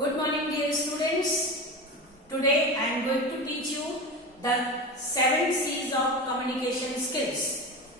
Good morning, dear students. Today I am going to teach you the 7 C's of communication skills.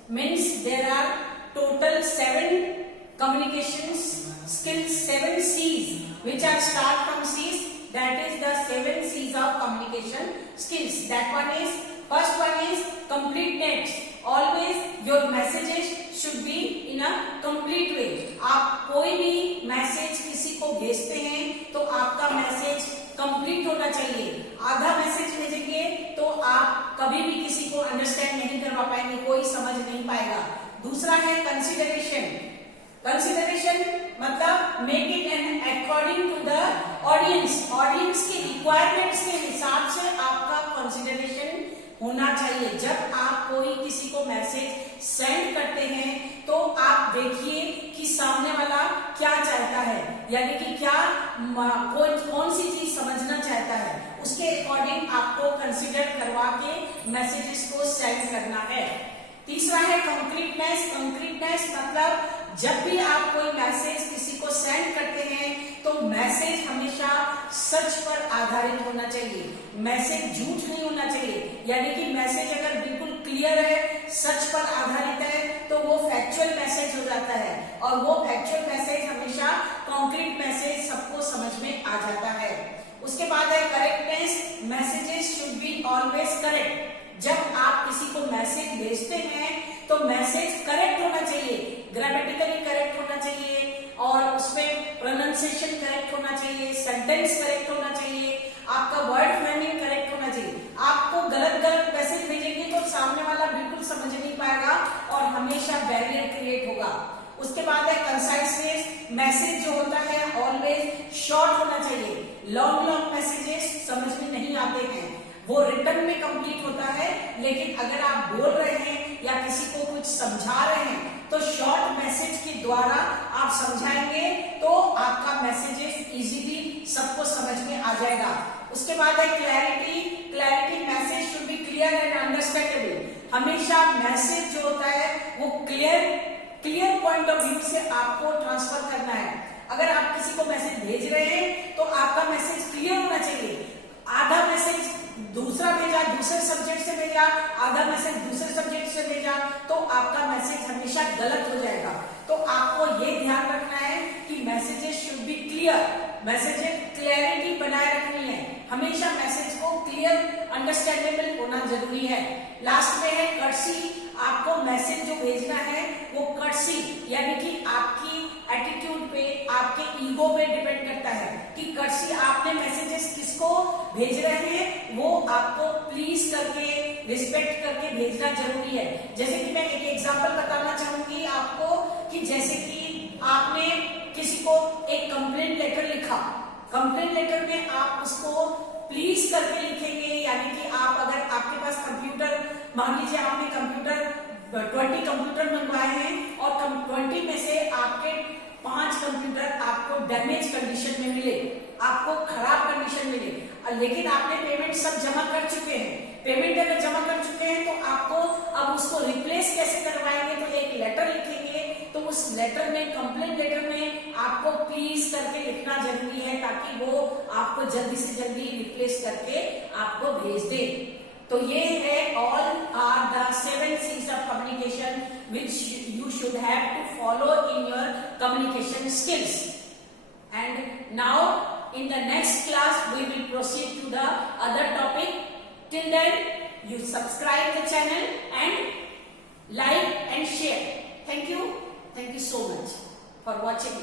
Means there are total 7 communications skills, 7 C's which are start from C's. That is the 7 C's of communication skills. That one is, first one is completeness. Always your messages should be in a complete way. आप कोई भी message किसी को भेजते हैं तो आपका message complete होना चाहिए. आधा मैसेज भेजेंगे तो आप कभी भी किसी को अंडरस्टैंड नहीं करवा पाएंगे, कोई समझ नहीं पाएगा. दूसरा है कंसिडरेशन. कंसिडरेशन मतलब make it and according to the audience. Audience के रिक्वायरमेंट्स के हिसाब से आपका कंसिडरेशन होना चाहिए. जब आप कोई किसी को मैसेज सेंड करते हैं तो आप देखिए कि सामने वाला क्या चाहता है, यानी कि क्या कौन सी चीज समझना चाहता है, उसके अकॉर्डिंग आपको कंसीडर करवा के मैसेजेस को सेंड करना है. तीसरा है कंक्रीटनेस. कंक्रीटनेस मतलब जब भी आप कोई मैसेज किसी को सेंड करते हैं तो मैसेज हमेशा सच पर आधारित होना चाहिए. मैसेज झूठ नहीं होना चाहिए. यानी कि मैसेज अगर बिल्कुल क्लियर है, सच पर आधारित है, तो वो फैक्चुअल मैसेज हो जाता है. और वो फैक्चुअल मैसेज हमेशा कॉन्क्रीट मैसेज सबको समझ में आ जाता है. उसके बाद है correctness. Messages should be always correct. जब आप किसी को मैसेज भेजते हैं तो मैसेज करेक्ट होना चाहिए, ग्रामेटिकली करेक्ट होना चाहिए, और उसमें प्रोनाउंसिएशन करेक्ट होना चाहिए, सेंटेंस करेक्ट होना चाहिए, आपका वर्ड मीनिंग करेक्ट होना चाहिए. आपको गलत गलत मैसेज भेजेंगे तो सामने वाला बिल्कुल समझ नहीं पाएगा और हमेशा बैरियर क्रिएट होगा. उसके बाद है कंसाइसनेस. मैसेज जो होता है ऑलवेज शॉर्ट होना चाहिए. लॉन्ग लॉन्ग मैसेजेस समझ में नहीं आते हैं, वो रिटर्न में कंप्लीट होता है. लेकिन अगर आप बोल रहे हैं या किसी को कुछ समझा रहे हैं तो शॉर्ट मैसेज के द्वारा आप समझाएंगे तो आपका मैसेजेस इजीली सबको समझ में आ जाएगा. उसके बाद है clarity. Clarity message should be clear and understandable. हमेशा मैसेज जो होता है वो क्लियर पॉइंट ऑफ व्यू से आपको ट्रांसफर करना है. अगर आप किसी को मैसेज भेज रहे हैं तो आपका मैसेज क्लियर होना चाहिए. आधा मैसेज दूसरा भेजा, दूसरे सब्जेक्ट से भेजा, आधा मैसेज दूसरे सब्जेक्ट से भेजा, तो आपका मैसेज हमेशा गलत हो जाएगा. तो आपको ये ध्यान रखना है कि messages should be clear. Messages clarity बनाए रखनी है. हमेशा मैसेज को क्लियर अंडरस्टैंडेबल होना जरूरी है. लास्ट में है कर्सी. आपको मैसेज जो भेजना है वो कर्सी यानी कि आपकी एटीट्यूड पे, आपके ईगो पे डिपेंड करता है कि कर्सी आपने मैसेजेस किसको भेज रहे हैं वो आपको प्लीज करके, रिस्पेक्ट करके भेजना जरूरी है. जैसे कि मैं एक एग्जांपल बताना चाहूंगी आपको कि जैसे कि आपने किसी को एक कंप्लेंट लेटर लिखा. कंप्लेंट लेटर में आप उसको प्लीज करके लिखेंगे. यानी कि आप अगर आपके पास कंप्यूटर, मान लीजिए आपने कंप्यूटर 20 कंप्यूटर मंगवाए हैं और 20 में से आपके 5 कंप्यूटर आपको डैमेज कंडीशन में मिले, आपको खराब कंडीशन मिले, लेकिन आपने पेमेंट सब जमा कर चुके हैं. पेमेंट अगर जमा कर चुके हैं तो आपको अब उसको रिप्लेस कैसे करवाएंगे, तो एक लेटर लिखेंगे. तो उस लेटर में, कंप्लेंट लेटर में आपको प्लीज करके लिखना जरूरी है ताकि वो आपको जल्दी से जल्दी रिप्लेस करके आपको भेज दे. तो ये है all are the 7 C's of communication which you should have to follow in your communication skills. And now in the next class we will proceed to the other topic. Till then you subscribe the channel and like and share. Thank you so much for watching.